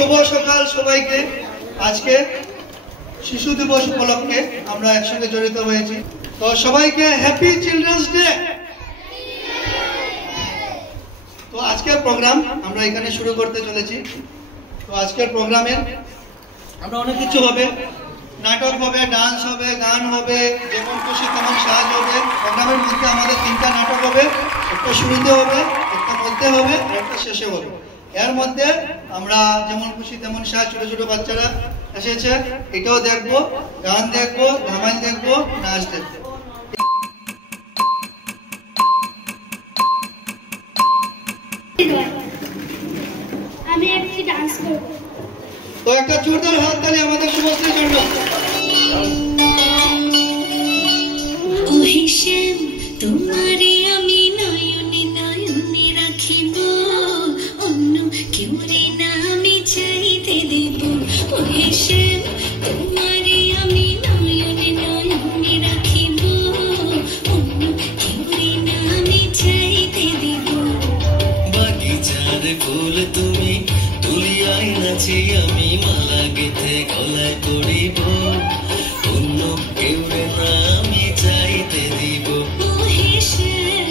শুভ সকাল সবাইকে। আজকে শিশু দিবস উপলক্ষে আমরা একসঙ্গে জড়িত হয়েছি। তো সবাইকে হ্যাপি চিলড্রেন্স ডে। তো আজকের প্রোগ্রাম আমরা এখানে শুরু করতে চলেছি। তো আজকের প্রোগ্রামে আমরা অনেক কিছু হবে, নাটক হবে, ডান্স হবে, গান হবে, যেমন খুশি তেমন সাজ হবে। প্রোগ্রামের মধ্যে আমাদের 3টা নাটক হবে, একটা শুরুতে হবে, একটা মধ্যে হবে আর একটা শেষে হবে। এর মধ্যে আমরা যেমন খুশি তেমন সাজ, ছোট ছোট বাচ্চারা এসেছে, এটাও দেখবো, গান দেখবো, ধামাল দেখবো, নাচ দেখবো। আমি একটি ডান্স করব। তো একটা জোরদার হাততালি আমাদের শুভশ্রীর জন্য। তোমারে আমি নয়নে নয়নে রাখিব, অন্য কেউ রে না আমি চাইতে দেব। ওহে শ্যাম, তোমারে আমি নয়নে নয়নে রাখিব, অন্য কেউ রে না আমি চাইতে দেব। বাগিচার ফুল তুমি তুলিয়াই নাচি, আমি মালা গেথে গলায় পড়িব, অন্য কেউ রে না আমি চাইতে দিব। ওহে শ্যাম,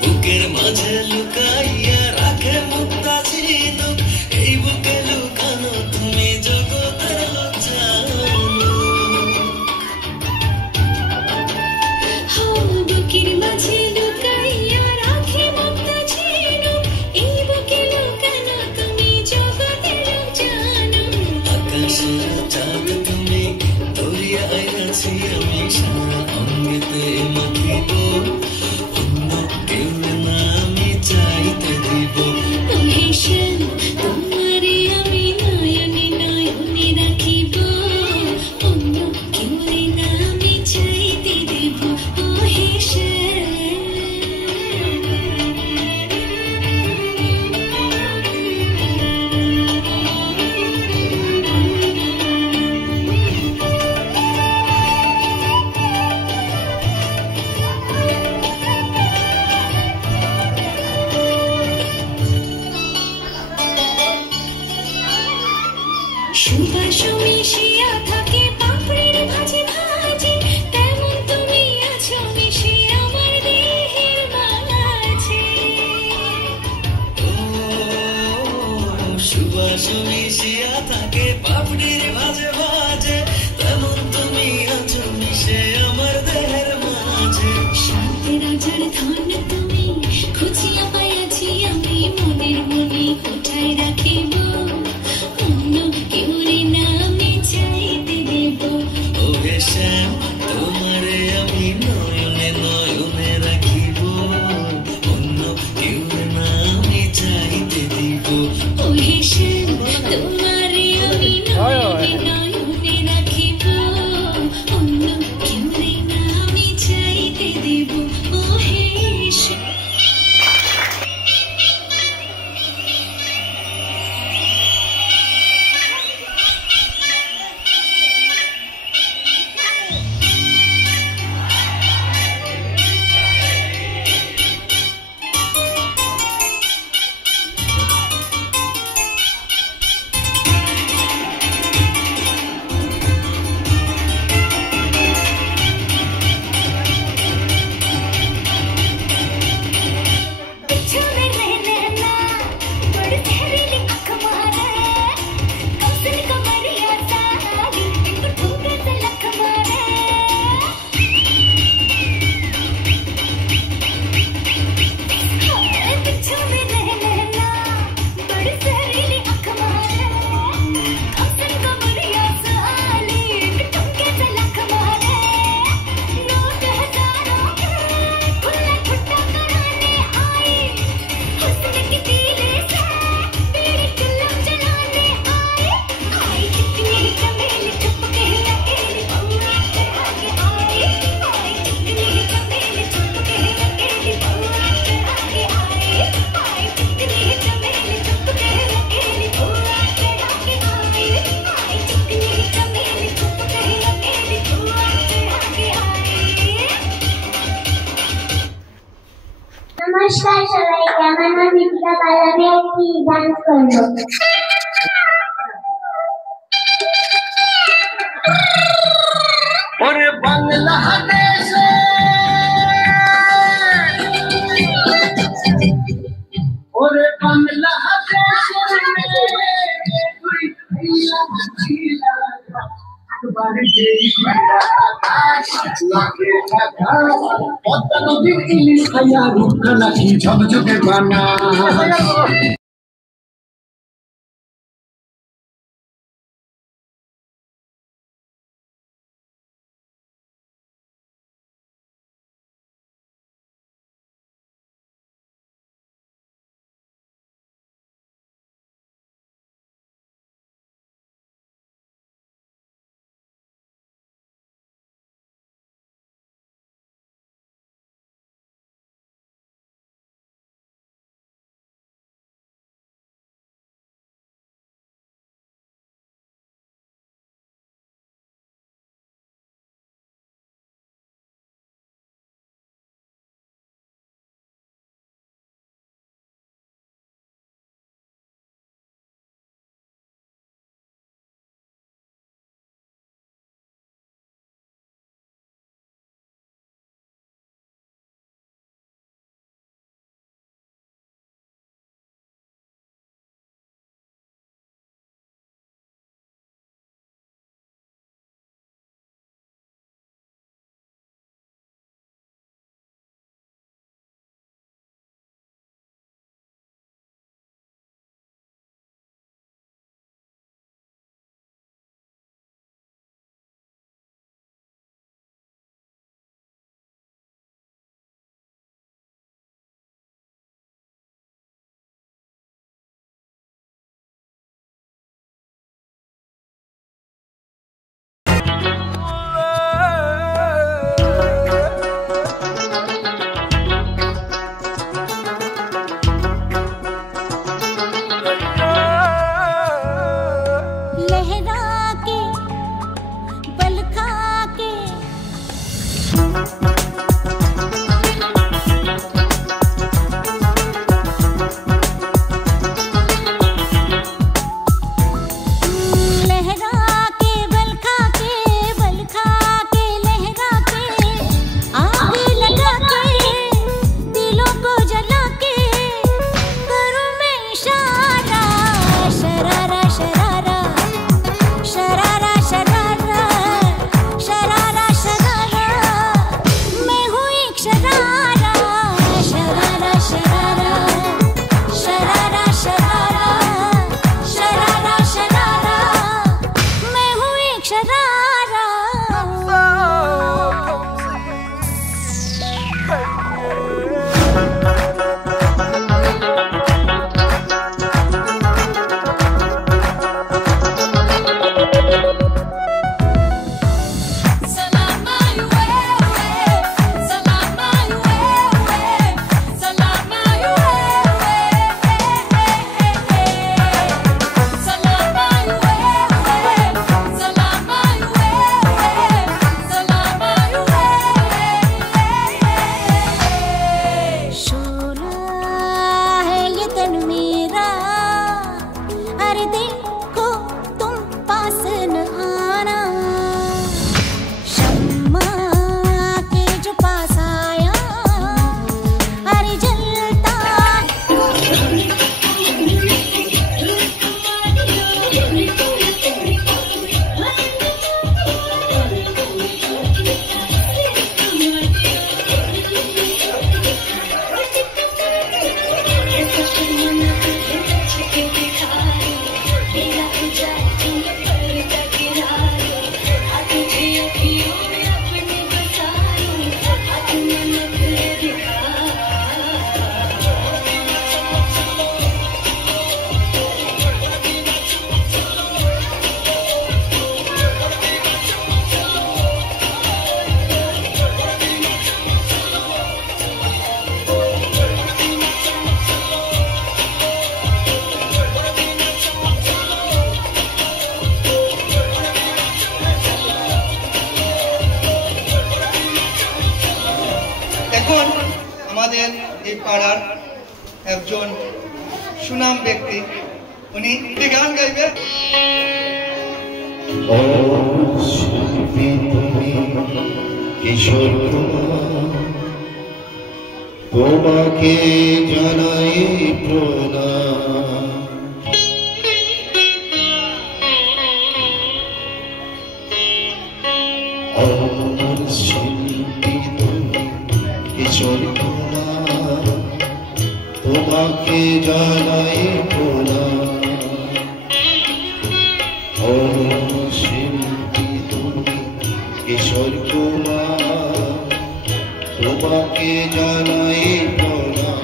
বুকের মাঝে লুকাইয়া রাখে মুক্তা ঝিনুক, এই বুকে লুকানো তুমি জগতের লজ্জানো। বুকের মাঝে লুকাইয়া রাখি মুক্তা ঝিনুক, এই বুকে লুকানো তুমি জগতের জানো। আকাশের চাঁদ তুমি দরিয়ায় আছি, আমি সারা অঙ্গেতে মাখিব, অন্য কেউ না আমি চাইতে দিব। ওহে শ্যাম, তোমারে আমি নয়নে নয়নে রাখিব, অন্য কেউ রে না আমি চাইতে দেব। ওহে শ্যাম, সুবাস মিশিয়া থাকে পাপড়ির ভাজে ভাজে, তেমন তুমি আছো মিশে আমার দেহের মাঝে। সুবাস মিশিয়া থাকে পাপড়ির ভাজে ভাজে, তেমন তুমি আছো মিশে আমার দেহের মাঝে। শান্তি রাজার ধন তুমি খুঁজিয়া পাইয়াছি, আমি মনের মনে কোথায় রাখিব, অন্য কেউ রে না আমি চাইতে দেব। ওহে শ্যাম, তোমারে আমি নয়নে নয়নে রাখিব, অন্য কেউ না আমি চাইতে দিব। ওহে শ্যাম, তোমারে আমি নয়নে নয়নে রাখিব, অন্য কেউ রে না আমি চাইতে দেব। ওহে শ্যাম, ডান্স করবো। ওরে বাংলাদেশে ওরে বাংলাদেশে তুই একবার যেই লাগে পদ্মা নদীর ইলিশ খাইয়া রূপটা নাকি ঝকঝকে বানা। এখন আমাদের এই পাড়ার একজন সুনাম ব্যক্তি, উনি একটি গান গাইবে। কিশোর তোমাকে জানাই প্রণাম, আমার শিল্পী তুমি কিশোর তোমাকে জানাই প্রণাম, আমার শিল্পী তুমি কিশোর তোমাকে জানাই প্রণাম।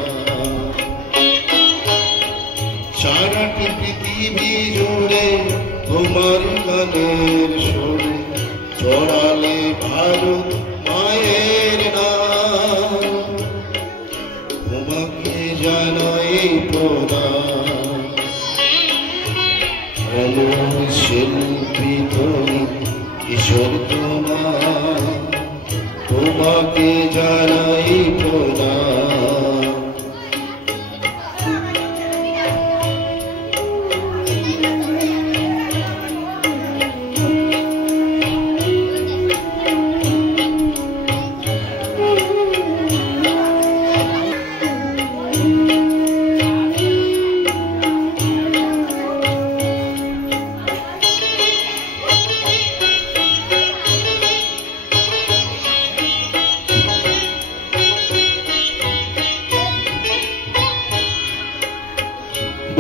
সারাটি পৃথিবী জুড়ে তোমার গানের সুরে চড়ালে ভারত মায়ের নাম, তোমাকে জানাই প্রণাম, অমর শিল্পী তুমি কিশোর তোমাকে জানাই প্রণাম।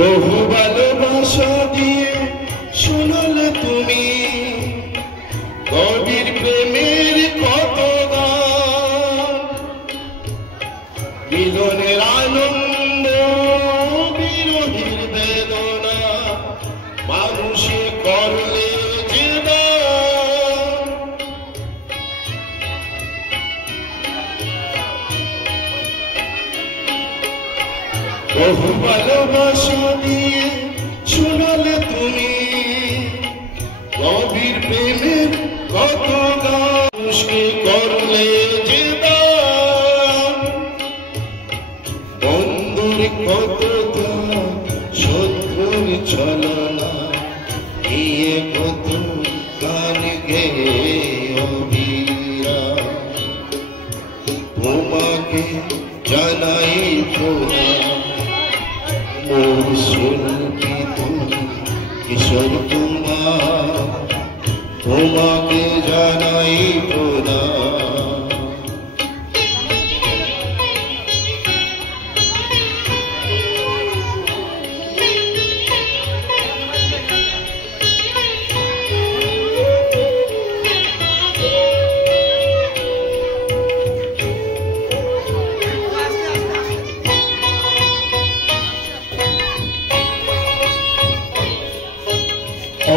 বহু ভালোবাসা দিয়ে শুনলে তুমি গভীর প্রেমের কত গান, মিলনের আনন্দ বিরোধীর বেদনা মানুষে করলে যে দান। বহু ভালোবাসা দিয়ে শুনলে তুমি গভীর প্রেমের কত মানুষকে করলে যে দান, বন্ধুর কত শত্রুর ছলনা নিয়ে কত গান গেয়ে অবিরাম, তোমাকে জানাই প্রণাম, মোর শিল্পী তুমি কিশোর তোমাকে জানাই প্রণাম।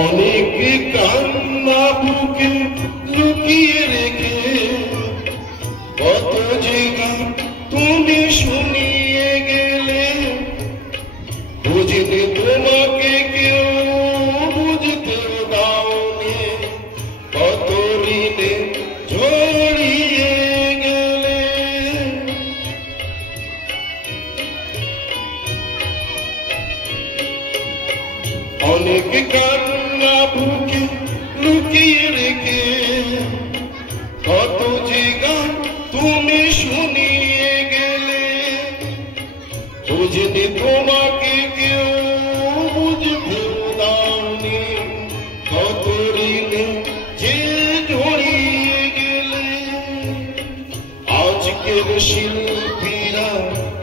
অনেক কান্না বুকে লুকিয়ে রেখে কত যে গান তুমি শুনিয়ে গেলে, বুঝতে তোমাকে কেউ বুঝতেও দাওনি, কত ঋণে জড়িয়ে গেলে। অনেক কান্না বুকে লুকিয়ে রেখে কত যে গান তুমি শুনিয়ে গেলে, বুঝতে তোমাকে কেউ বুঝতেও দাওনি, কত ঋণে যে জড়িয়ে গেলে। আজকের শিল্পীরা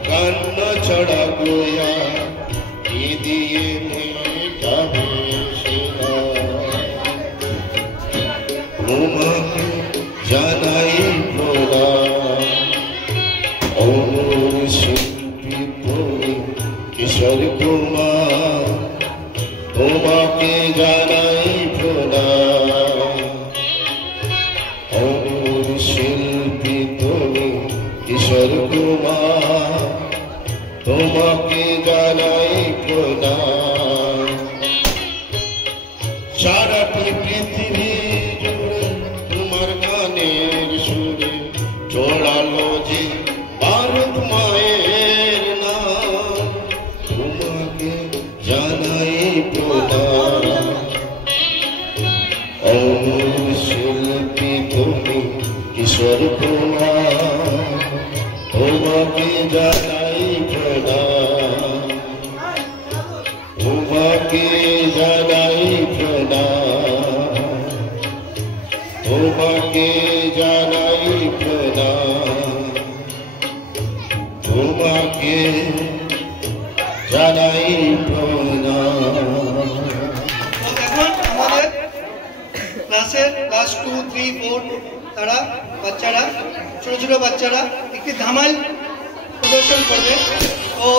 কান্না ছাড়া গোয়া কি দিয়ে মেটাবে সেটা, তোমাকে জানাই প্রণাম, অমর শিল্পী তুমি কিশোর তোমাকে জানাই প্রণাম, অমর শিল্পী তুমি কিশোর তোমাকে জানাই প্রণাম। সারাটি পৃথিবী জুড়ে তোমার গানের সুরে চড়ালো যে ভারত মায়ের নাম, তোমাকে ক্লাসের ক্লাস 2, 3, 4 তারা বাচ্চারা ছোট ছোট বাচ্চারা একটি ধামাল প্রদর্শন করবে। তো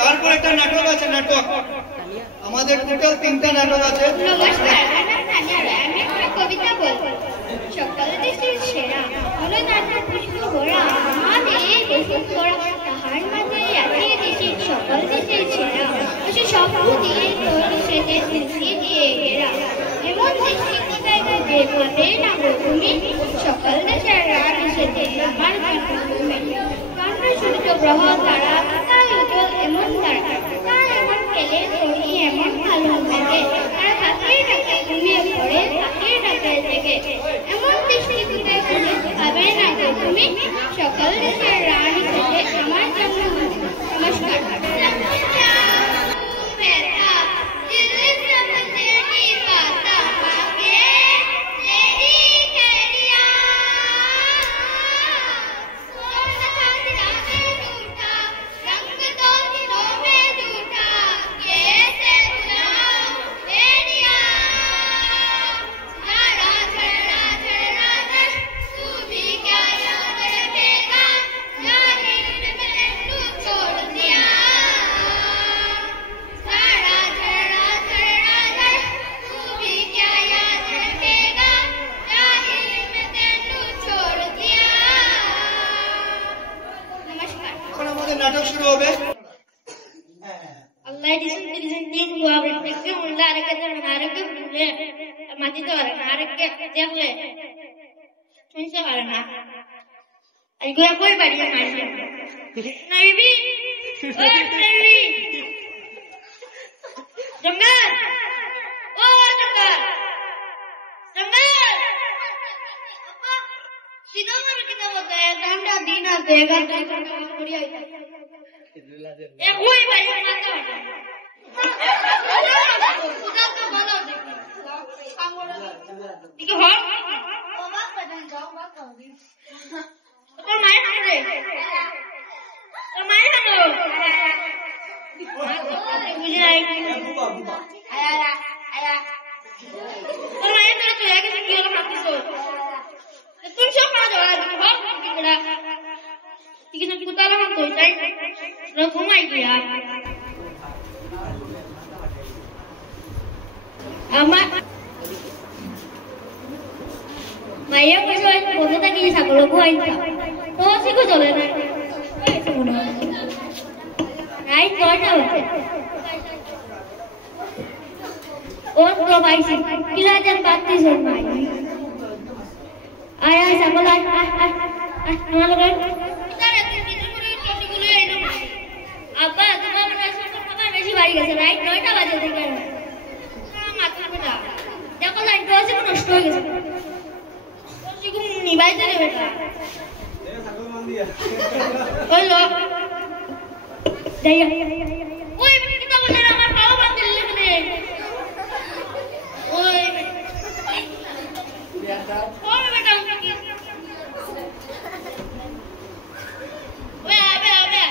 তারপর একটা নাটক আছে, নাটক আমাদের টোটাল 3টা নাটক আছে। নমস্কার, আমি একটা কবিতা বলবো। সকল দেশের সেরা হলো নাটক পুষ্প ঘোড়া, আমাদের দেশের ঘোড়া তাহার মাঝে আছে দেশের সকল দেশের সেরা, সে স্বপ্ন দিয়ে তৈরি সেজে স্মৃতি দিয়ে ঘেরা। এমন দেশে কোথায় যেভাবে না গো তুমি, সকল দেশের রাত এসেছে আমার জন্মভূমি। কাণ্ড সূর্য গ্রহ তারা তাই উজ্জ্বল এমন তারা, তাই এমন খেলে ধরি এমন ভালো লাগে, তারা তাকেই ডাকে ঘুমিয়ে পড়ে তাকেই ডাকে জেগে। এমন দৃষ্টি দিতে খুঁজে পাবে না গো তুমি, সকল দেশের রানী সেজে আমার জন্মভূমি। নমস্কার। নাটক শুরু হবে। Allah disini gua berpikir mulai harga mati tu harga jago. Macam mana? Aku apa bagi macam? Nabi, Nabi, jangan, oh jangan. देखा बढ़िया एक वही भाई माता पूजा तो बोलो ठीक है बाबा पटन जाओ बात करूंगी तो मैं रे तो मैं लो मुझे आया तो मैं तो है कि क्यों ना हाथ सो तुम सब आ जाओ आज बहुत बड़ा ठीक है कुत्ता लगा तो चाहिए ना घुमाई गया अम्मा माया को जो बोलता था कि ये सागरों को आई था तो उसी को चले ना ऐसे बोला राइट कौन है और तो भाई से किला जन बात नहीं सुन पाई आया सागरों हमारे घर अब्बा तुम्हारा प्रश्न तो पता नहीं बारी कैसे राइट 9টা বাজে থেকে মাথা বেটা দেখো লাইন তো আছে নষ্ট হয়ে গেছে তো নিবাইতে রে বেটা ওই লো দেয়া ওই বেটা কি বলে আমার পাও বাঁধে লিখলে ওই বেটা ওই বেটা ওই আবে আবে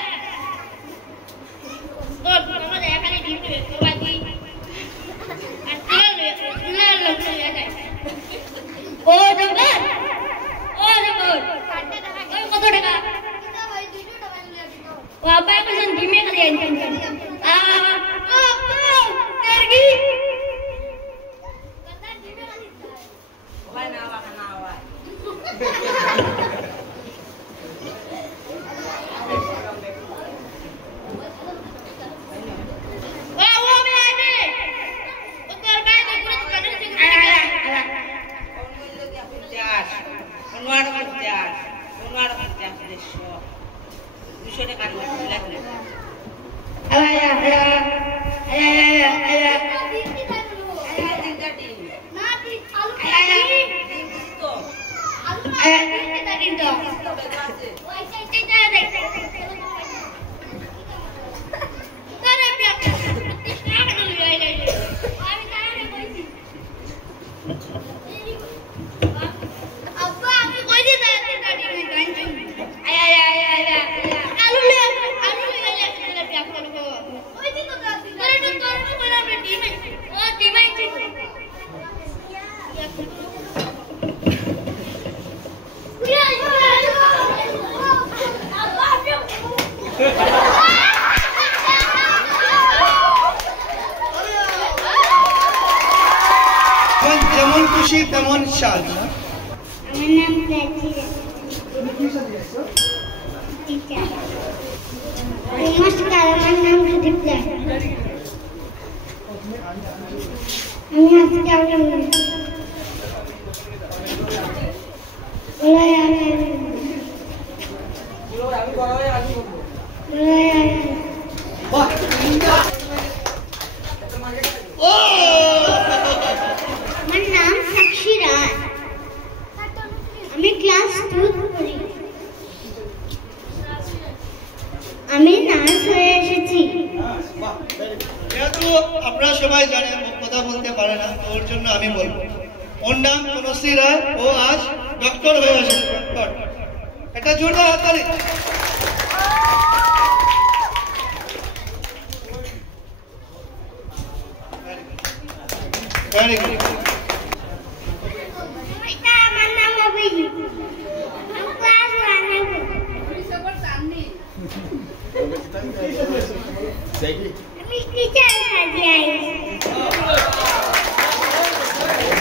तो हम देखा नहीं टीम में तो बाकी ले लो ओ जबर ओए कत টাকা এটা ভাই 200 টাকা নিয়ে দিও ও আপা কোন টিমে করে আনছেন आ करगी कता टीमे वाली भाई ना आवा যেমন খুশি তেমন সাজ আমার নাম প্রাচী নমস্কার আমার নাম সুদীপ দাস আমি আজকে আপনার আমার নাম সাক্ষী রায় আমি ক্লাস 2 পড়ি আমি নার্স হয়ে এসেছি যেহেতু আপনারা সবাই জানেন কথা বলতে পারে না ওর জন্য আমি বলবো ওর নাম তনুশ্রী রায় ও আজ ডক্টর হয়ে এসেছে ডক্টর এটা জোরদার হাততালি ভেরি গুড আমার নাম অভিজিৎ আমি ক্লাস 1 আমি টিচার সাজিয়ে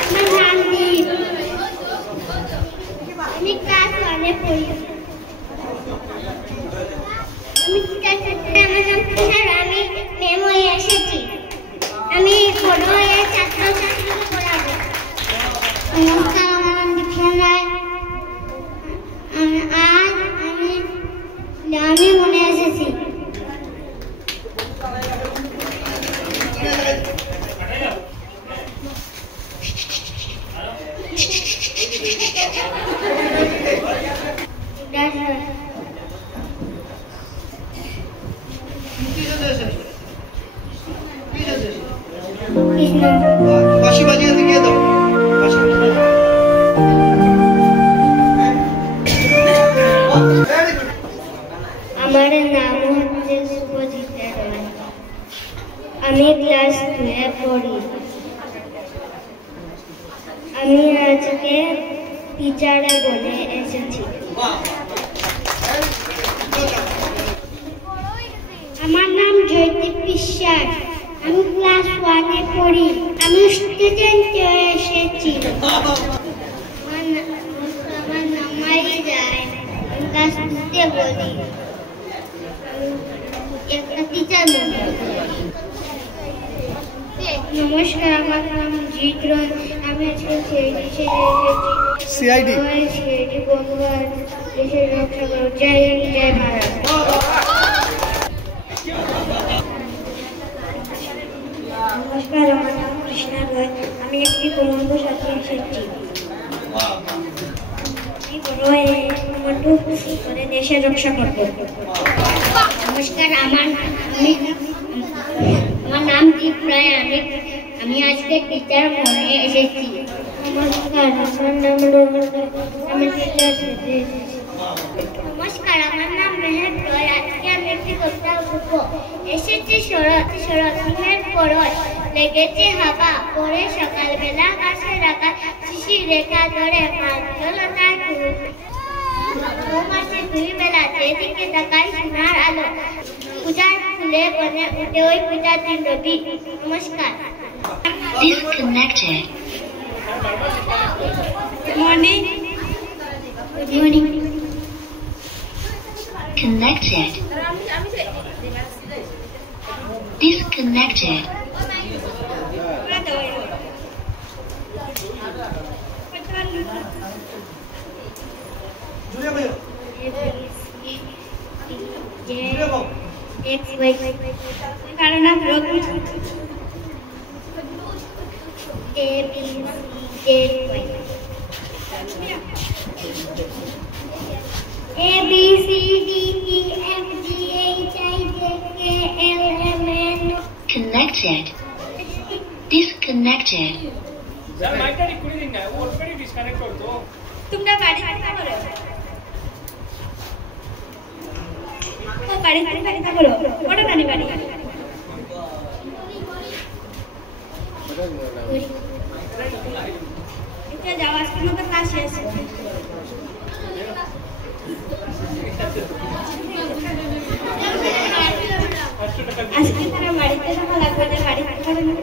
আমার নাম দীপ আমি ক্লাস 1 পড়ি আমি টিচার সাজিয়ে আমার নাম তুষার আমি মেম হয়ে এসেছি আমি বড় হয়ে ছাত্রছাত্রীকে পড়াবো নমস্কার আমার নাম দীপশন রায় আজ আমি মনে এসেছি কৃষ্ণ। বাঁশি বাজিয়ে দেখিয়ে দাও। বাঁশি বাজিয়ে দাও। Very good. আমার নাম হচ্ছে শুভজিতা রায়। আমি ক্লাস 2 পড়ি। আমি আজকে টিচারে বলে এসেছি। আমার নাম জয়দীপ বিশ্বাস। আমি ক্লাস 1 পড়ি। আমি স্টুডেন্ট হয়ে এসেছি। আমার নাম মাই যায়। আমি ক্লাস 2 পড়ি। একটা টিচার নমস্কার, আমার নাম জিতরন। আমি আজকে CID সিআইডি বন্ধুবার দেশের রক্ষা করো। জয় হিন্দ, জয় ভারত। নমস্কার, আমার নাম কৃষ্ণা রয়। আমি একটি প্রবন্ধ সাথে এসেছি। আমি বড় হয়ে করে দেশের রক্ষা করব। নমস্কার, আমার নাম দীপ রায়। আমি আজকে টিচার মনে এসেছি। নমস্কার, আমার নাম আমি টিচার সাথে এসেছি। নমস্কার, আমার নাম মেহের রয়। আজকে আমি একটি কবিতা বলব। এসেছে শরৎ, শরতের পরশ, লেগেছে হাওয়া, পরে সকালবেলা আকাশের আকাশ, শিশির রেখা ধরে মাল্যলতার ফুল। মাসে 2 বেলা যেদিকে তাকাই সোনার আলো, পূজার ফুলে বনে উঠে ওই পূজার দিন রবি। নমস্কার। Disconnected. Good morning. Good morning. Connected. Disconnected. জুড়ে বলো। জুড়ে বলো। X Y কারণ A B C D A B C D E F G H I J K L M N O. Connected. Disconnected. Sir mike का recording नहीं है वो already disconnect कर दो तुमरा बाड़ी का करो ओ बाड़ी का करो बड़ा नानी बाड़ी এটা যাওয়ার সময় তো কাজ শেষ আজকে তারা বাড়িতে থাকা লাগবে যে বাড়িতে খাবে না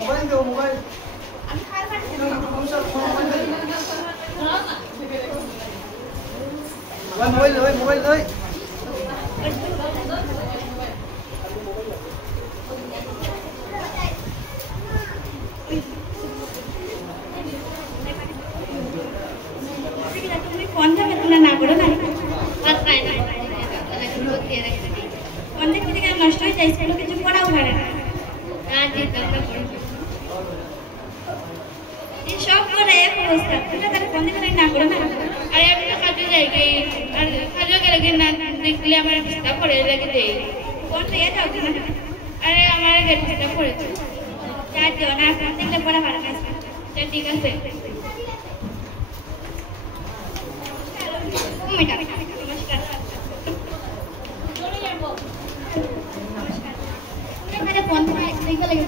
মোবাইল দাও মোবাইল মোবাইল তুমি ফোন থেকে তোমরা না করো না বাদ পায় না ফোন থেকে নষ্ট হয়ে যায় সেগুলো কিছু পড়াও পারে না সব করে এক অবস্থা তোমরা তাহলে ফোন থেকে না করো না আরে আমি তো কাজে যাই আর কাজে গেলে না দেখলে আমার ডিস্টার্ব করে লেগে দেয় ফোন নিয়ে যাও না আরে আমার ডিস্টার্ব করে তো যা দিও না ফোন দেখলে পড়া পারে না ঠিক আছে নমস্কার ফোন দেখতে লাগে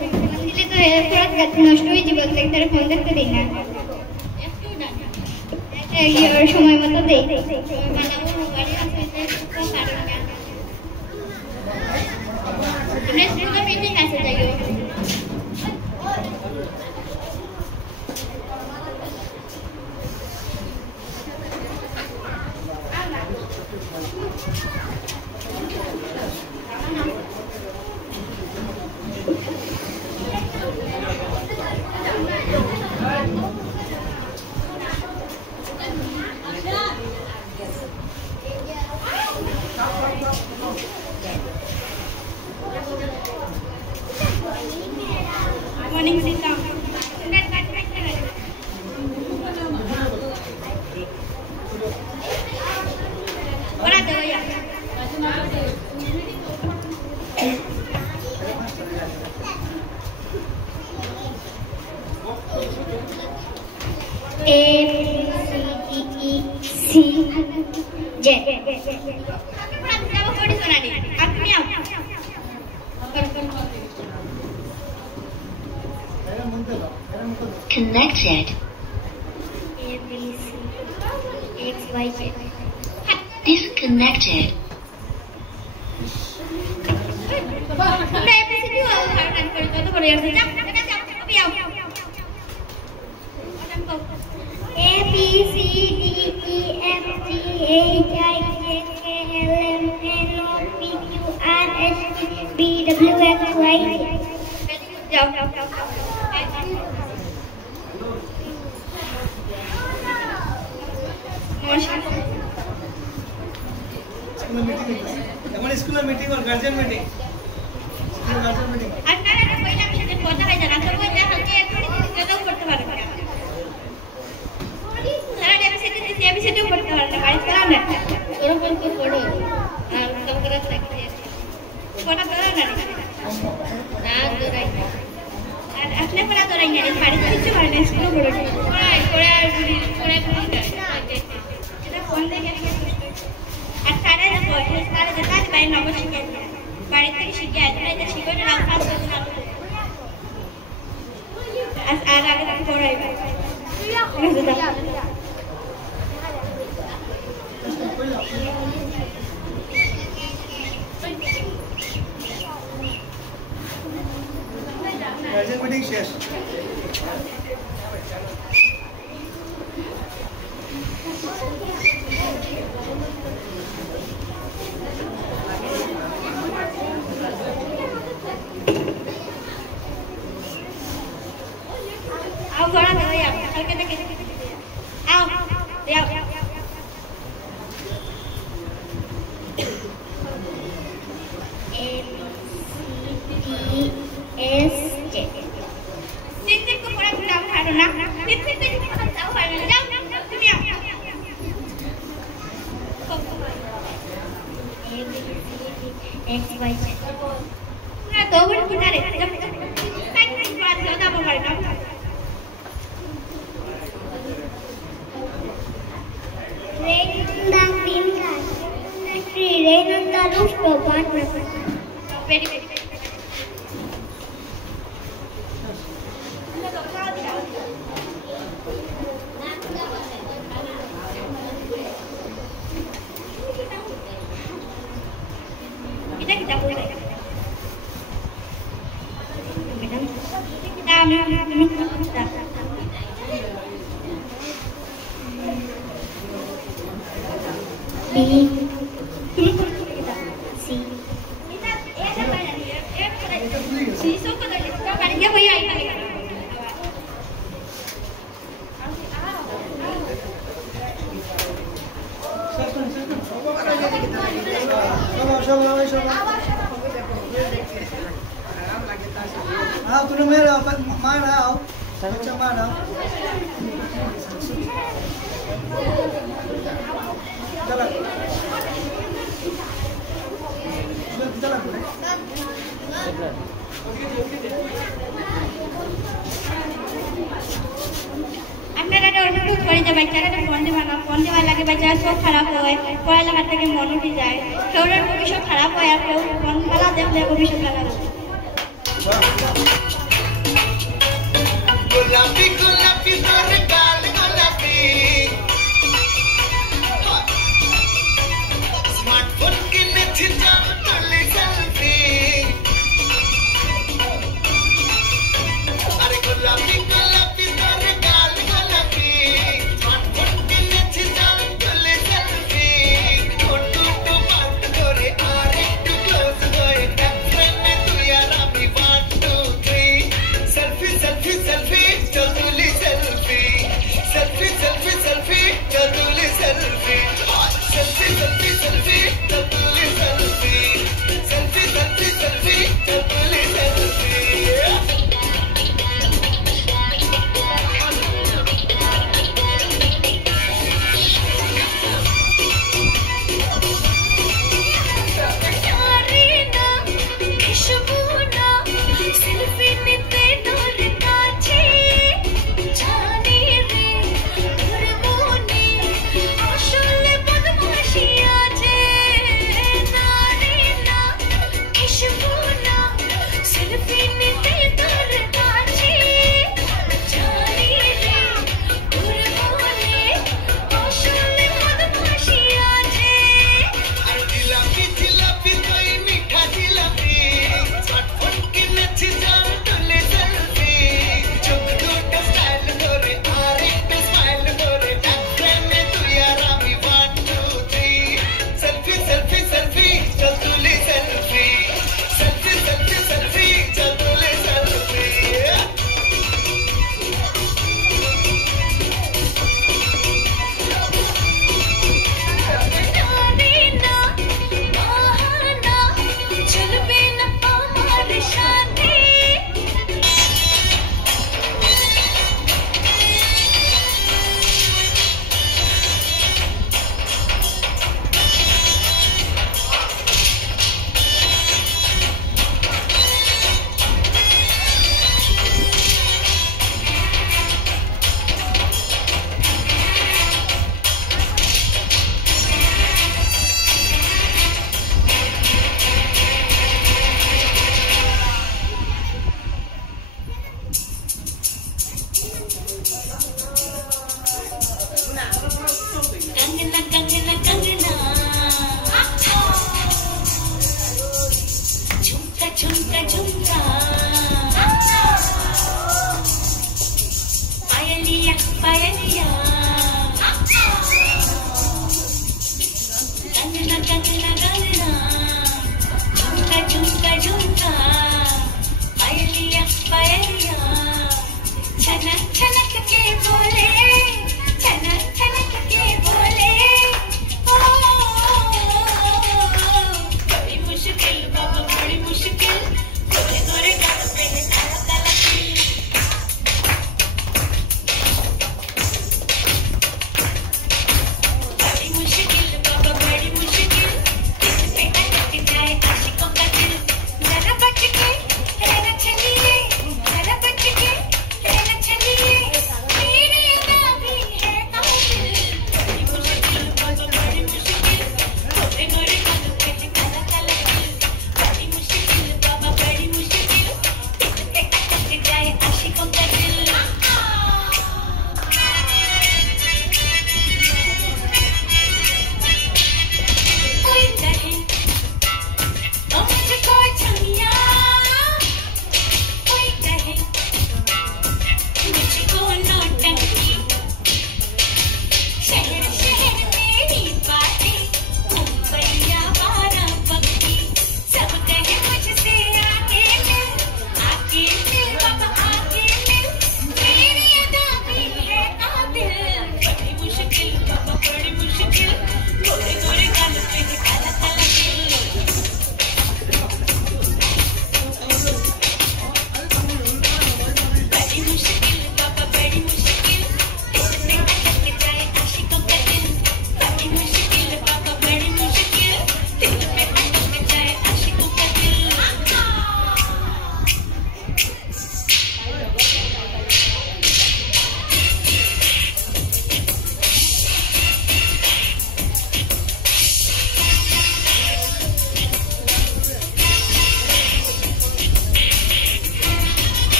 দিলে তো থোড়া নষ্ট হয়ে যাবে তার ফোন দেখতে দেই না সময় মতো দেই আমরা মিটিং আছে যাইও A, B, C, D, E, C, Z. Connected. A, B, C, X, Y, Z. Disconnected. A, B, C, D, E, F, G, H, I, J, K, L, M, N, O, P, Q, R, S, T, V, W, X, Y, Z. স্কুলে মিটিং আর guardian meeting আপনারা কইলাম সেটা কথা হয় না তো কইতে হালকা একটু দিতেও করতে পারবে না সারা ডে সেটা দিতে আমি সেটাও করতে পারবে না বাড়ি করা না তোর কোন কোন পড়ো আর কম করে থাকি কোটা ধরো না না ধরাই আর আপনি পড়া ধরাই না বাড়ি কিছু হয় না স্কুলে পড়ো পড়া আর এটা ফোন দেখে আর সারা না পড়ে সারা যেটা বাইরে নাম শিখে বাড়ি থেকে শিখে আসলে এটা শিখে না রাখা আছে না আর আগে থেকে পড়াই গার্জিয়ান মিটিং শেষ आओ घोड़ा दे यार हल्के देखे आओ ले आओ A B C D S J तीन को पूरा पूरा उठाओ ना फिर जाओ जाओ तुम आओ A B C D X Y Z पूरा दो मिनट उठा रे जब फाइट बात ज्यादा बोल रहा है Rain on the green grass, the tree, rain on the rooftop, one person. Very, very, very. Kita boleh. Kita B, C. C so kada kita kariya bhai ai kare. हाँ तुम मेरा मार आओ अच्छा मार आओ चला चला আপনারা অনুরোধ করি যে বাচ্চারা ফোন দেওয়া লাগে বাচ্চারা চোখ খারাপ হয় পড়ালেখা থেকে মন উঠে যায় কেউ ভবিষ্যৎ খারাপ হয় আর কেউ ফোন খেলা দেখলে ভবিষ্যৎ খারাপ হয় গোলাপি গোলাপি তোর গাল গোলাপি স্মার্টফোন কিনেছি যাব তুলি সেলফি আরে গোলাপি গোলাপি তোর গাল গোলাপি স্মার্টফোন কিনেছি যাব তুলি সেলফি ফটো তো পাট করে আর একটু ক্লোজ হয়ে এক ফ্রেমে তুই আর আমি 1 2 3 সেলফি সেলফি সেলফি চল তুলি সেলফি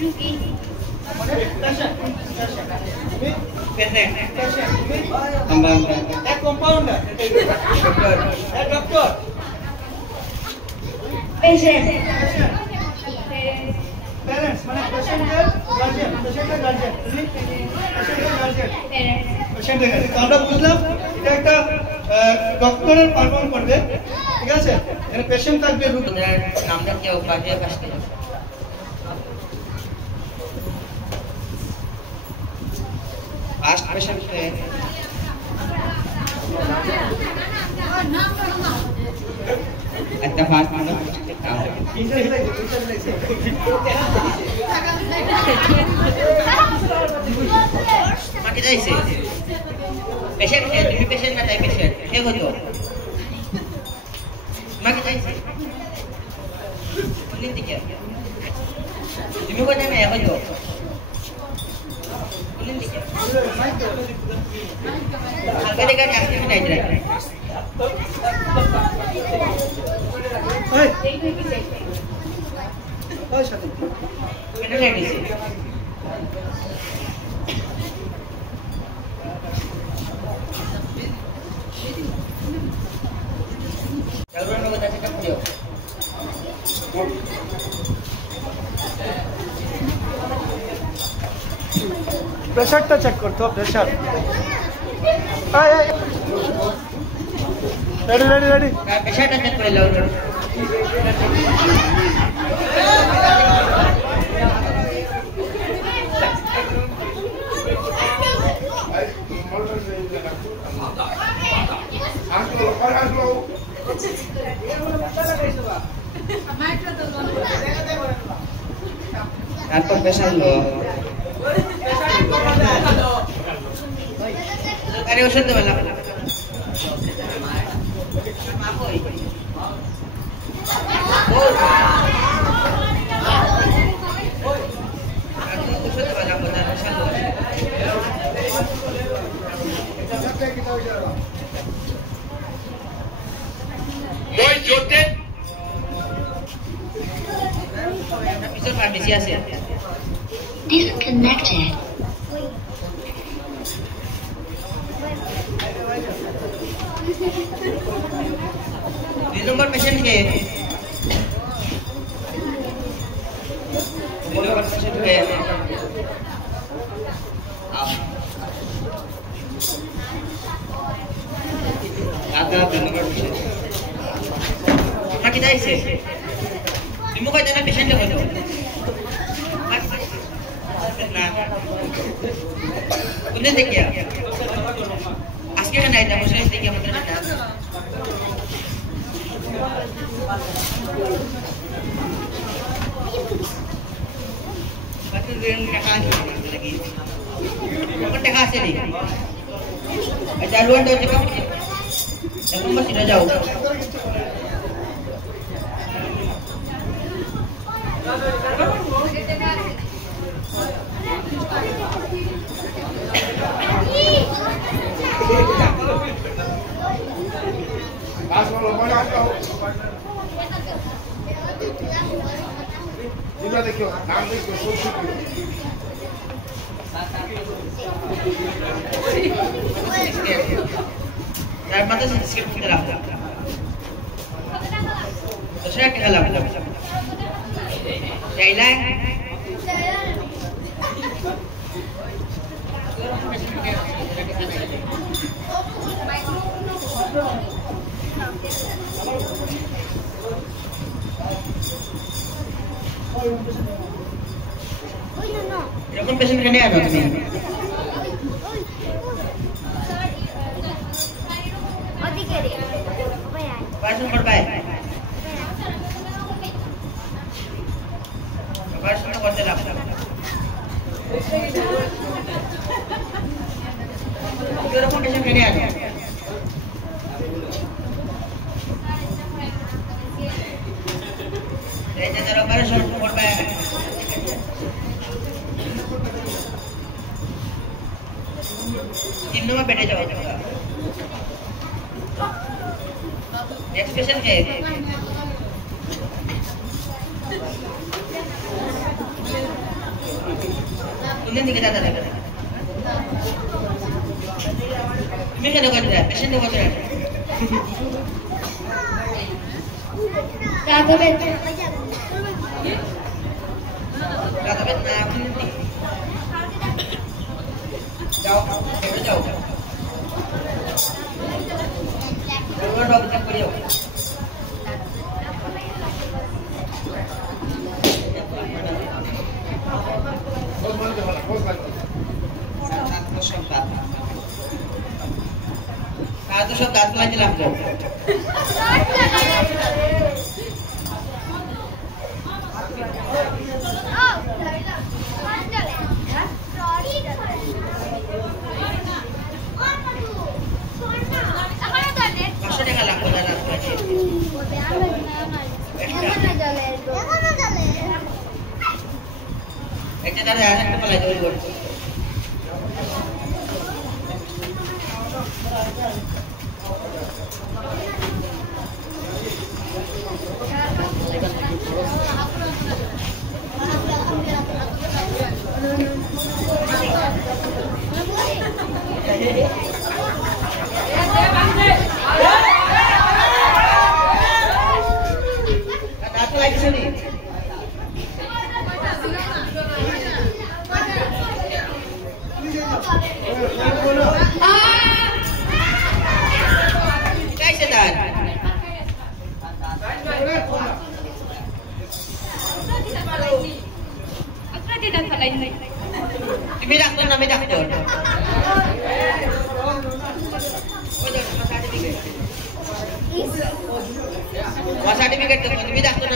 রুগী মানে পেশেন্ট তুমি পেশেন্ট পেশেন্ট তুমি কম্পাউন্ডার এক কম্পাউন্ডার এক ডক্টর পেশেন্ট প্যারেন্টস মানে পেশেন্টের গার্জিয়ান পেশেন্টের গার্জিয়ান তুমি পেশেন্টের গার্জিয়ান পেশেন্টের গার্জিয়ান তো আমরা বুঝলাম এটা একটা ডক্টরের পারফর্ম করবে ঠিক আছে এখানে পেশেন্ট থাকবে রুগী আপনার নামটা কি পাশে পাশে ফার্স্ট পেশেন্ট একটা ফার্স্ট নাম্বার পেশেন্টের নাম মাকে যাইছে পেশেন্ট কে তুমি পেশেন্ট না তাই পেশেন্ট কে হতো মাকে যাইছে বলেন দিকে তুমি কোথায় না হতো বলেন দিকে আগে দেখা যাচ্ছে না ইধর ওই সাথে এটা ladies Jalan lo kita cakap dia. প্রেসারটা চেক করতে হবে pressure ready ready ready Pesan dah cek boleh lawan. Apa pesan lo? Ada usul tu malam. Boy Joten. Episode farmasi আছে. Disconnected. Di nomor patient ke? Di nomor patient ke? Ada di nomor patient. Apa kita isi? Di muka jangan patient ke betul. Nah, udah dek ya. Askar kan ada musuh dek ya betul ada. Batul yang tekan lagi. Bukan tekan sini. Ada luar tu cakap. Aku masih dah jauh. Juga देखियो नाम देखियो सब ठीक Dari mata sih skip kita lah. Saya ke dalam. Jalan. Erakun patient kene ada তুমি ওদিকে রে ভাই আয় Passion করবে Passion করতে লাভ এরকম patient kene ada এই যে যারা Passion করবে तीनों में बैठे जाओ एक्सप्रेशन है Ini kita ada. Ini kan ada kan? Pasien ada kan? রাঘবের Ratabet na hindi. Jauh, jauh. Keluar dong kita beliau. Satu shot lagi lah. Maksudnya kalah bola lagi. Kita dah ada kepala dulu. Satu lagi sini. Guys, sedar. Aku nanti dan salahin. Dimidak doon. Mas certificate ko, dimidak doon